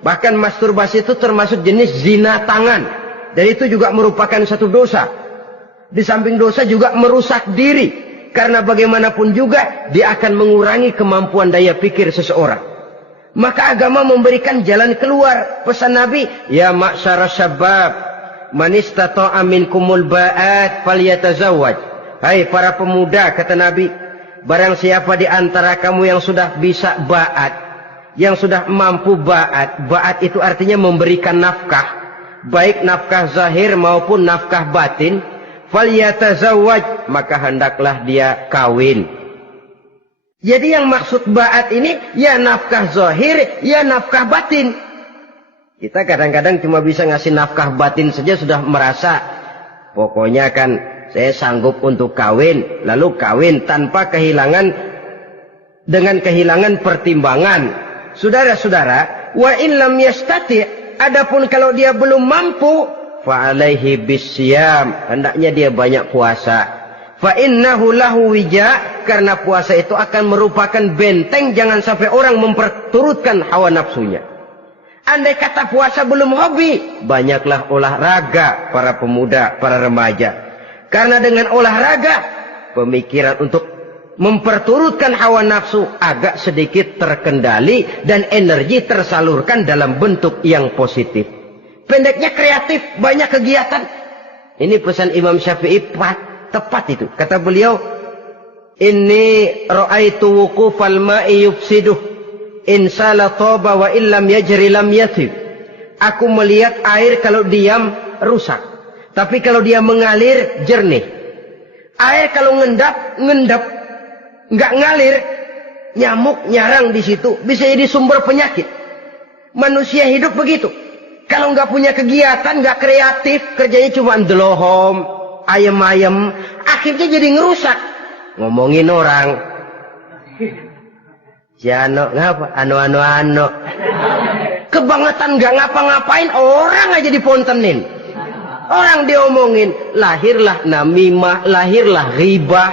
Bahkan masturbasi itu termasuk jenis zina tangan. Dan itu juga merupakan satu dosa. Di samping dosa juga merusak diri. Karena bagaimanapun juga dia akan mengurangi kemampuan daya pikir seseorang. Maka agama memberikan jalan keluar. Pesan Nabi, ya ma'syara syabab, man istata'a minkumul ba'at falyatazawwaj. Hai para pemuda, kata Nabi, barang siapa di antara kamu yang sudah bisa ba'at, yang sudah mampu ba'at. Ba'at itu artinya memberikan nafkah, baik nafkah zahir maupun nafkah batin. Falyatazawwaj, maka hendaklah dia kawin. Jadi yang maksud ba'at ini ya nafkah zahir, ya nafkah batin. Kita kadang-kadang cuma bisa ngasih nafkah batin saja sudah merasa pokoknya kan saya sanggup untuk kawin, lalu kawin tanpa kehilangan, dengan kehilangan pertimbangan. Saudara-saudara, wa in lam yastati', adapun kalau dia belum mampu, fa alaihi bisyam, hendaknya dia banyak puasa. Fa innahu lahu wija, karena puasa itu akan merupakan benteng jangan sampai orang memperturutkan hawa nafsunya. Andai kata puasa belum hobi, banyaklah olahraga para pemuda, para remaja. Karena dengan olahraga, pemikiran untuk memperturutkan hawa nafsu agak sedikit terkendali dan energi tersalurkan dalam bentuk yang positif. Pendeknya kreatif, banyak kegiatan. Ini pesan Imam Syafi'i tepat itu. Kata beliau, inni ra'aitu wuqufal ma'i yufsiduh, in sala toba wa illam yajri lam yathib. Aku melihat air kalau diam rusak, tapi kalau dia mengalir jernih. Air kalau ngendap, nggak ngalir, nyamuk nyarang di situ, bisa jadi sumber penyakit. Manusia hidup begitu. Kalau nggak punya kegiatan, nggak kreatif, kerjanya cuma delohom, ayam-ayam, akhirnya jadi ngerusak. Ngomongin orang, si Ano, ngapa? Ano. Kebangetan nggak ngapa-ngapain, orang aja dipontenin. Orang diomongin, lahirlah namimah, lahirlah ghibah.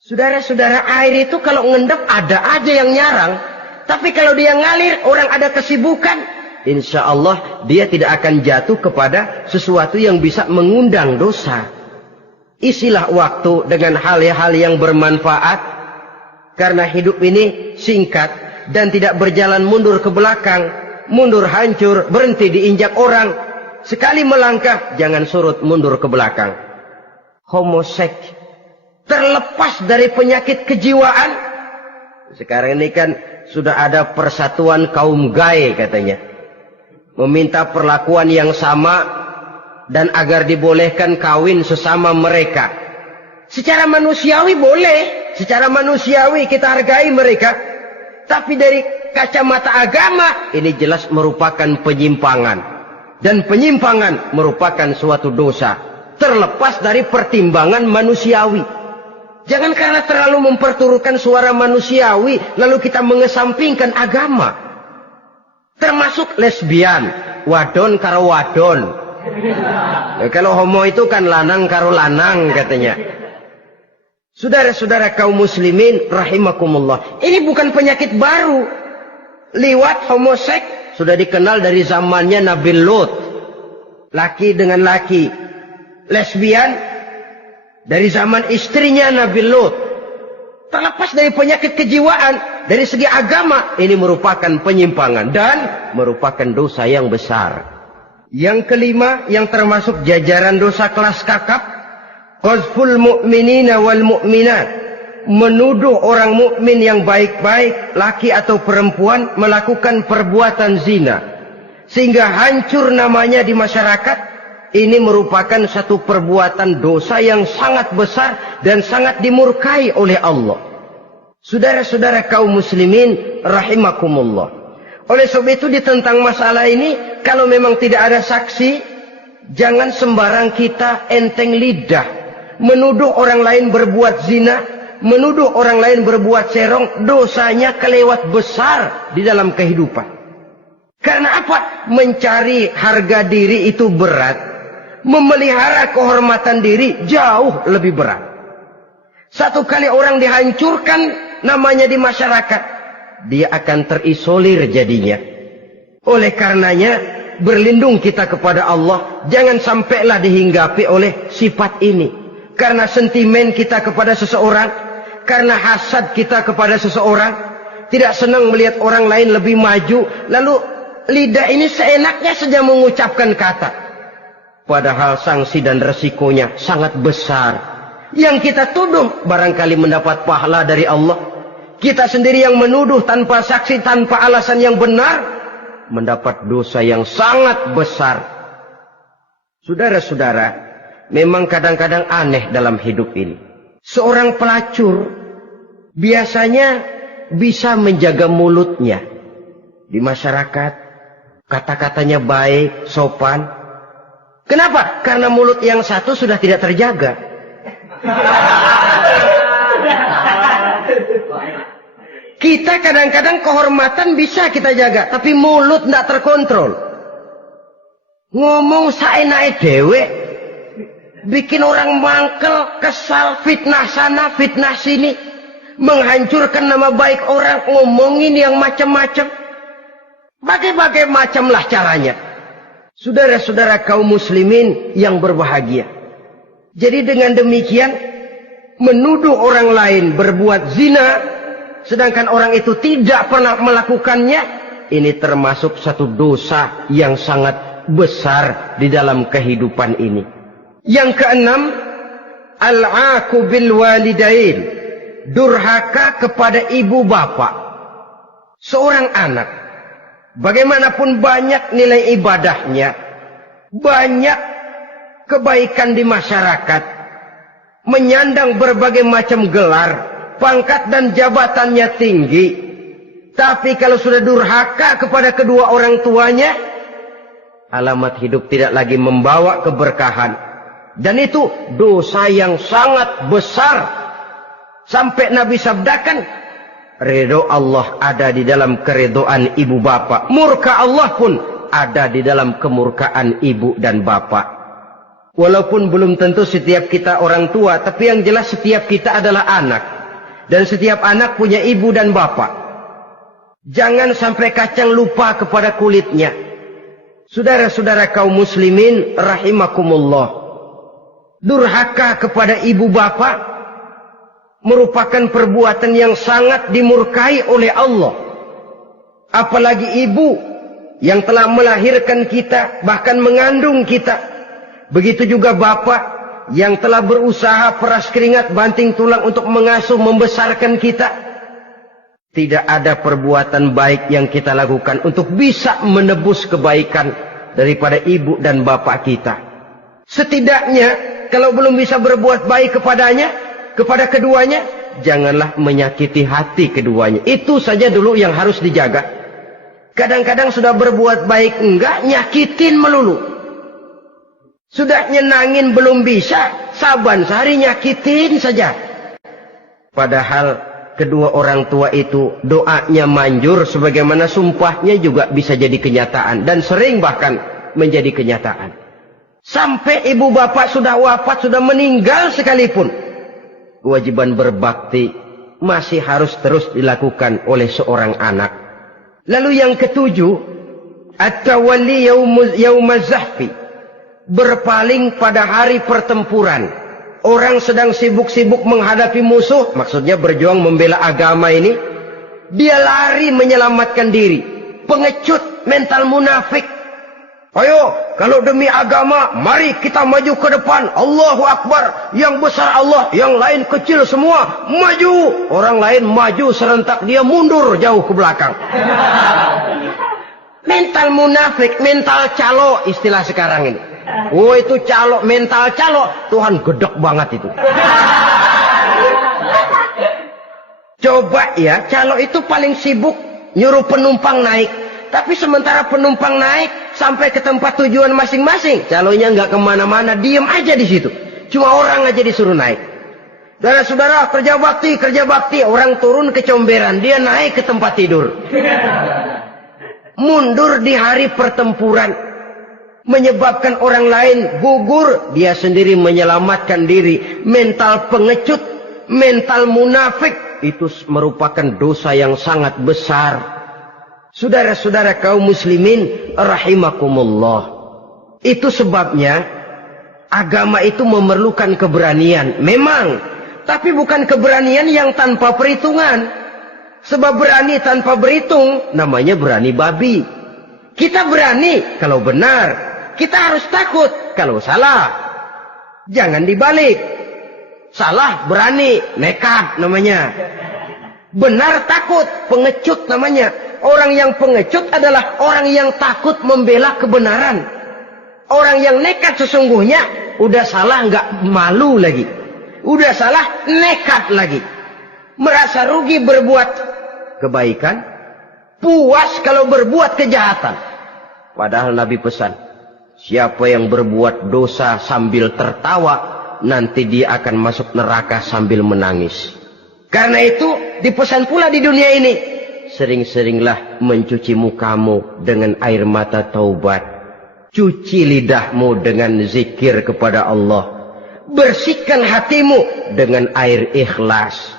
Saudara-saudara, air itu kalau ngendap ada aja yang nyarang. Tapi kalau dia ngalir, orang ada kesibukan, insya Allah dia tidak akan jatuh kepada sesuatu yang bisa mengundang dosa. Isilah waktu dengan hal-hal yang bermanfaat. Karena hidup ini singkat dan tidak berjalan mundur ke belakang. Mundur hancur, berhenti diinjak orang. Sekali melangkah, jangan surut mundur ke belakang. Homoseks, terlepas dari penyakit kejiwaan. Sekarang ini kan sudah ada persatuan kaum gay katanya. Meminta perlakuan yang sama dan agar dibolehkan kawin sesama mereka. Secara manusiawi boleh. Secara manusiawi kita hargai mereka. Tapi dari kacamata agama, ini jelas merupakan penyimpangan. Dan penyimpangan merupakan suatu dosa. Terlepas dari pertimbangan manusiawi. Jangan karena terlalu memperturutkan suara manusiawi, lalu kita mengesampingkan agama. Termasuk lesbian, wadon karo wadon. Ya, kalau homo itu kan lanang karo lanang katanya. Saudara-saudara kaum muslimin rahimakumullah. Ini bukan penyakit baru. Liwat, homoseks sudah dikenal dari zamannya Nabi Lot. Laki dengan laki. Lesbian dari zaman istrinya Nabi Lot. Terlepas dari penyakit kejiwaan, dari segi agama, ini merupakan penyimpangan dan merupakan dosa yang besar. Yang kelima, yang termasuk jajaran dosa kelas kakap, qazful mu'minina wal mu'minat, menuduh orang mukmin yang baik-baik, laki atau perempuan, melakukan perbuatan zina sehingga hancur namanya di masyarakat. Ini merupakan satu perbuatan dosa yang sangat besar dan sangat dimurkai oleh Allah. Saudara-saudara kaum muslimin rahimakumullah. Oleh sebab itu tentang masalah ini, kalau memang tidak ada saksi, jangan sembarang kita enteng lidah menuduh orang lain berbuat zina, menuduh orang lain berbuat serong. Dosanya kelewat besar di dalam kehidupan. Karena apa? Mencari harga diri itu berat, memelihara kehormatan diri jauh lebih berat. Satu kali orang dihancurkan namanya di masyarakat, dia akan terisolir jadinya. Oleh karenanya, berlindung kita kepada Allah, jangan sampailah dihinggapi oleh sifat ini. Karena sentimen kita kepada seseorang, karena hasad kita kepada seseorang, tidak senang melihat orang lain lebih maju, lalu lidah ini seenaknya saja mengucapkan kata. Padahal sanksi dan resikonya sangat besar. Yang kita tuduh barangkali mendapat pahala dari Allah. Kita sendiri yang menuduh tanpa saksi, tanpa alasan yang benar, mendapat dosa yang sangat besar. Saudara-saudara, memang kadang-kadang aneh dalam hidup ini. Seorang pelacur biasanya bisa menjaga mulutnya di masyarakat. Kata-katanya baik, sopan. Kenapa? Karena mulut yang satu sudah tidak terjaga. Kita kadang-kadang kehormatan bisa kita jaga, tapi mulut tidak terkontrol. Ngomong saenake dewe, bikin orang mangkel, kesal, fitnah sana, fitnah sini, menghancurkan nama baik orang, ngomongin yang macam-macam. Bagai-bagai macamlah caranya. Saudara-saudara kaum muslimin yang berbahagia. Jadi dengan demikian, menuduh orang lain berbuat zina, sedangkan orang itu tidak pernah melakukannya, ini termasuk satu dosa yang sangat besar di dalam kehidupan ini. Yang keenam, al-'aqu bil walidain, durhaka kepada ibu bapak. Seorang anak, bagaimanapun banyak nilai ibadahnya, banyak kebaikan di masyarakat, menyandang berbagai macam gelar, pangkat dan jabatannya tinggi, tapi kalau sudah durhaka kepada kedua orang tuanya, alamat hidup tidak lagi membawa keberkahan. Dan itu dosa yang sangat besar. Sampai Nabi sabdakan, ridho Allah ada di dalam keridhaan ibu bapak. Murka Allah pun ada di dalam kemurkaan ibu dan bapak. Walaupun belum tentu setiap kita orang tua, tapi yang jelas setiap kita adalah anak. Dan setiap anak punya ibu dan bapak. Jangan sampai kacang lupa kepada kulitnya. Saudara-saudara kaum muslimin rahimakumullah. Durhaka kepada ibu bapak merupakan perbuatan yang sangat dimurkai oleh Allah. Apalagi ibu yang telah melahirkan kita, bahkan mengandung kita. Begitu juga bapak yang telah berusaha peras keringat banting tulang untuk mengasuh membesarkan kita. Tidak ada perbuatan baik yang kita lakukan untuk bisa menebus kebaikan daripada ibu dan bapak kita. Setidaknya kalau belum bisa berbuat baik kepadanya, kepada keduanya, janganlah menyakiti hati keduanya. Itu saja dulu yang harus dijaga. Kadang-kadang sudah berbuat baik enggak, nyakitin melulu. Sudah nyenangin belum bisa, saban sehari nyakitin saja. Padahal kedua orang tua itu doanya manjur, sebagaimana sumpahnya juga bisa jadi kenyataan. Dan sering bahkan menjadi kenyataan. Sampai ibu bapak sudah wafat, sudah meninggal sekalipun, kewajiban berbakti masih harus terus dilakukan oleh seorang anak. Lalu yang ketujuh, at-tawalli yaumaz zahfi, berpaling pada hari pertempuran. Orang sedang sibuk-sibuk menghadapi musuh, maksudnya berjuang membela agama ini, dia lari menyelamatkan diri. Pengecut, mental munafik. Ayo, kalau demi agama, mari kita maju ke depan. Allahu Akbar. Yang besar Allah, yang lain kecil semua. Maju. Orang lain maju serentak, dia mundur jauh ke belakang. Mental munafik, mental calo istilah sekarang ini. Oh, itu calo, mental calo. Tuhan gedek banget itu. Coba ya, calo itu paling sibuk nyuruh penumpang naik. Tapi sementara penumpang naik sampai ke tempat tujuan masing-masing, calonya nggak kemana-mana, diem aja di situ. Cuma orang aja disuruh naik. Saudara-saudara, kerja bakti, orang turun ke comberan, dia naik ke tempat tidur. Mundur di hari pertempuran, menyebabkan orang lain gugur, dia sendiri menyelamatkan diri. Mental pengecut, mental munafik, itu merupakan dosa yang sangat besar. Saudara-saudara kaum muslimin rahimakumullah. Itu sebabnya agama itu memerlukan keberanian. Memang, tapi bukan keberanian yang tanpa perhitungan. Sebab berani tanpa berhitung namanya berani babi. Kita berani kalau benar, kita harus takut kalau salah. Jangan dibalik. Salah berani, nekat namanya. Benar takut, pengecut namanya. Orang yang pengecut adalah orang yang takut membela kebenaran. Orang yang nekat sesungguhnya udah salah nggak malu lagi. Udah salah nekat lagi. Merasa rugi berbuat kebaikan, puas kalau berbuat kejahatan. Padahal Nabi pesan, siapa yang berbuat dosa sambil tertawa, nanti dia akan masuk neraka sambil menangis. Karena itu dipesan pula di dunia ini, sering-seringlah mencuci mukamu dengan air mata taubat. Cuci lidahmu dengan zikir kepada Allah. Bersihkan hatimu dengan air ikhlas.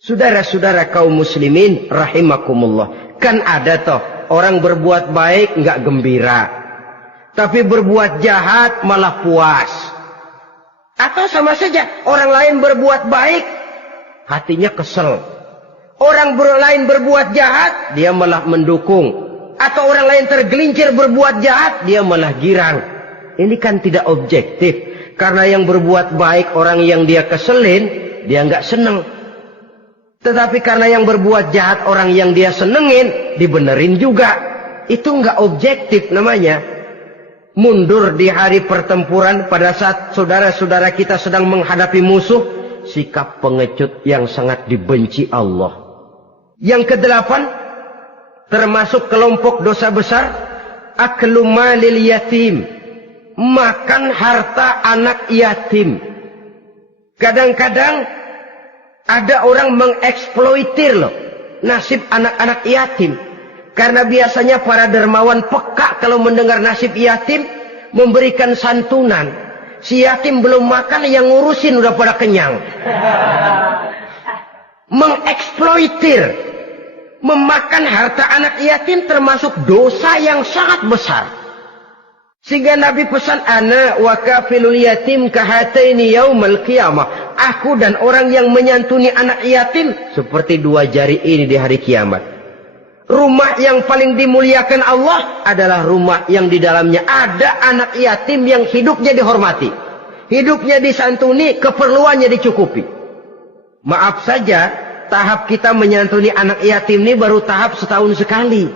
Saudara-saudara kaum muslimin rahimakumullah. Kan ada toh orang berbuat baik nggak gembira. Tapi berbuat jahat malah puas. Atau sama saja orang lain berbuat baik, hatinya kesel. Orang lain berbuat jahat, dia malah mendukung. Atau orang lain tergelincir berbuat jahat, dia malah girang. Ini kan tidak objektif. Karena yang berbuat baik, orang yang dia keselin, dia nggak seneng. Tetapi karena yang berbuat jahat, orang yang dia senengin, dibenerin juga. Itu nggak objektif namanya. Mundur di hari pertempuran pada saat saudara-saudara kita sedang menghadapi musuh, sikap pengecut yang sangat dibenci Allah. Yang kedelapan, termasuk kelompok dosa besar, aklu malil yatim, makan harta anak yatim. Kadang-kadang ada orang mengeksploitir loh nasib anak-anak yatim. Karena biasanya para dermawan peka kalau mendengar nasib yatim, memberikan santunan. Si yatim belum makan, yang ngurusin udah pada kenyang. Mengeksploitir, memakan harta anak yatim termasuk dosa yang sangat besar. Sehingga Nabi pesan, ana wa kafilul yatim kahataini yaumal qiyamah. Aku dan orang yang menyantuni anak yatim seperti dua jari ini di hari kiamat. Rumah yang paling dimuliakan Allah adalah rumah yang di dalamnya ada anak yatim yang hidupnya dihormati. Hidupnya disantuni, keperluannya dicukupi. Maaf saja, tahap kita menyantuni anak yatim ini baru tahap setahun sekali.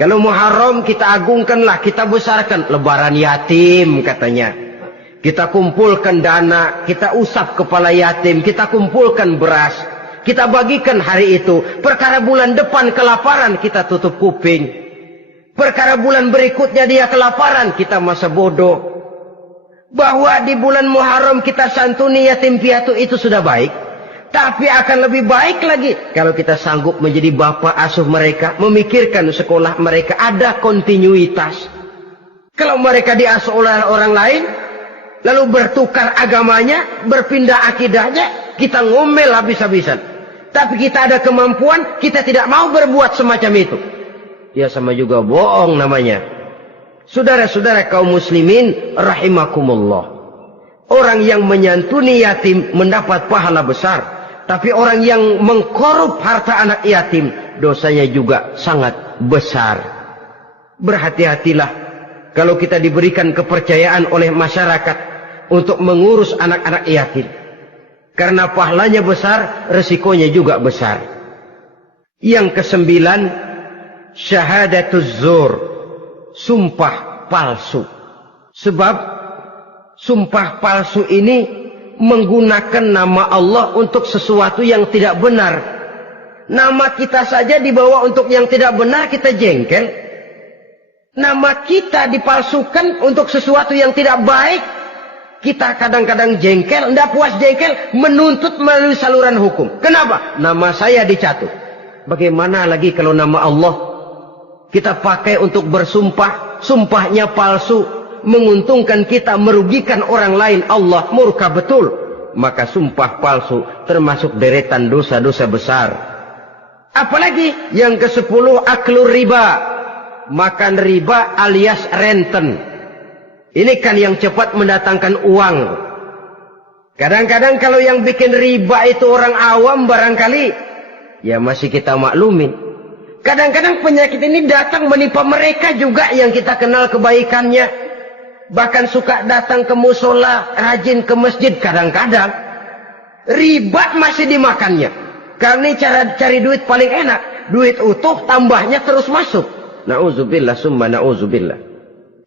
Kalau Muharram kita agungkanlah, kita besarkan. Lebaran yatim katanya. Kita kumpulkan dana, kita usap kepala yatim, kita kumpulkan beras. Kita bagikan hari itu. Perkara bulan depan kelaparan, kita tutup kuping. Perkara bulan berikutnya dia kelaparan, kita masa bodoh. Bahwa di bulan Muharram kita santuni yatim piatu itu sudah baik. Tapi akan lebih baik lagi kalau kita sanggup menjadi bapak asuh mereka, memikirkan sekolah mereka, ada kontinuitas. Kalau mereka diasuh oleh orang lain, lalu bertukar agamanya, berpindah akidahnya, kita ngomel habis-habisan. Tapi kita ada kemampuan, kita tidak mau berbuat semacam itu. Ya sama juga bohong namanya. Saudara-saudara kaum muslimin rahimakumullah. Orang yang menyantuni yatim mendapat pahala besar. Tapi orang yang mengkorup harta anak yatim, dosanya juga sangat besar. Berhati-hatilah kalau kita diberikan kepercayaan oleh masyarakat untuk mengurus anak-anak yatim. Karena pahalanya besar, resikonya juga besar. Yang kesembilan, syahadatuz zur, sumpah palsu. Sebab sumpah palsu ini menggunakan nama Allah untuk sesuatu yang tidak benar. Nama kita saja dibawa untuk yang tidak benar, kita jengkel. Nama kita dipalsukan untuk sesuatu yang tidak baik, kita kadang-kadang jengkel, tidak puas jengkel, menuntut melalui saluran hukum. Kenapa? Nama saya dicatut. Bagaimana lagi kalau nama Allah kita pakai untuk bersumpah, sumpahnya palsu, menguntungkan kita, merugikan orang lain, Allah murka betul. Maka sumpah palsu termasuk deretan dosa-dosa besar. Apalagi yang ke-10, aklur riba, makan riba alias renten. Ini kan yang cepat mendatangkan uang. Kadang-kadang kalau yang bikin riba itu orang awam barangkali, ya masih kita maklumin. Kadang-kadang penyakit ini datang menimpa mereka juga yang kita kenal kebaikannya. Bahkan suka datang ke musola, rajin ke masjid kadang-kadang. Riba masih dimakannya. Karena ini cara cari duit paling enak. Duit utuh tambahnya terus masuk. Na'udzubillah summa na'udzubillah.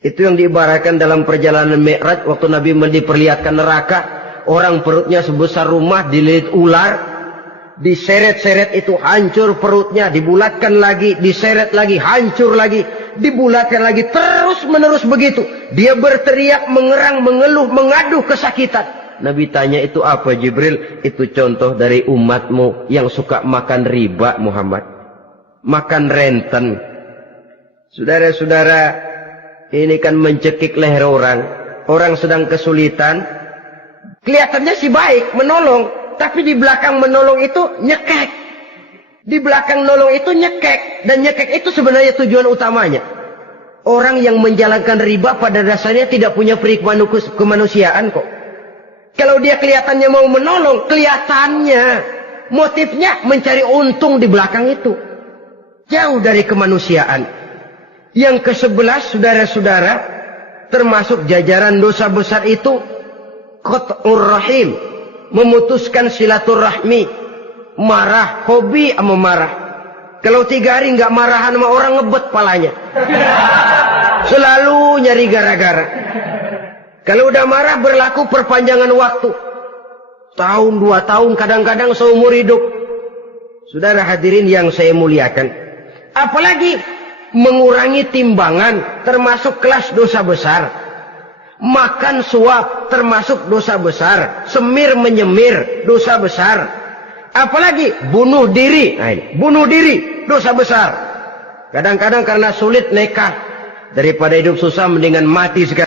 Itu yang diibaratkan dalam perjalanan Mi'raj waktu Nabi diperlihatkan neraka. Orang perutnya sebesar rumah dililit ular. Diseret-seret itu hancur perutnya. Dibulatkan lagi, diseret lagi, hancur lagi. Dibulatkan lagi, terus menerus begitu. Dia berteriak, mengerang, mengeluh, mengaduh kesakitan. Nabi tanya, itu apa Jibril? Itu contoh dari umatmu yang suka makan riba Muhammad. Makan renten. Saudara-saudara, ini kan mencekik leher orang. Orang sedang kesulitan. Kelihatannya sih baik, menolong. Tapi di belakang menolong itu nyekek. Di belakang nolong itu nyekek. Dan nyekek itu sebenarnya tujuan utamanya. Orang yang menjalankan riba pada dasarnya tidak punya perikman kemanusiaan kok. Kalau dia kelihatannya mau menolong, kelihatannya motifnya mencari untung di belakang itu. Jauh dari kemanusiaan. Yang ke-11, saudara-saudara, termasuk jajaran dosa besar itu qat'ur rahim, memutuskan silaturahmi, marah, hobi sama marah. Kalau 3 hari nggak marahan sama orang, ngebet palanya. Selalu nyari gara-gara. Kalau udah marah berlaku perpanjangan waktu. Tahun, 2 tahun, kadang-kadang seumur hidup. Saudara hadirin yang saya muliakan. Apalagi mengurangi timbangan termasuk kelas dosa besar. Makan suap termasuk dosa besar. Semir menyemir dosa besar. Apalagi bunuh diri. Nah, ini, bunuh diri dosa besar. Kadang-kadang karena sulit nekah, daripada hidup susah mendingan mati sekali.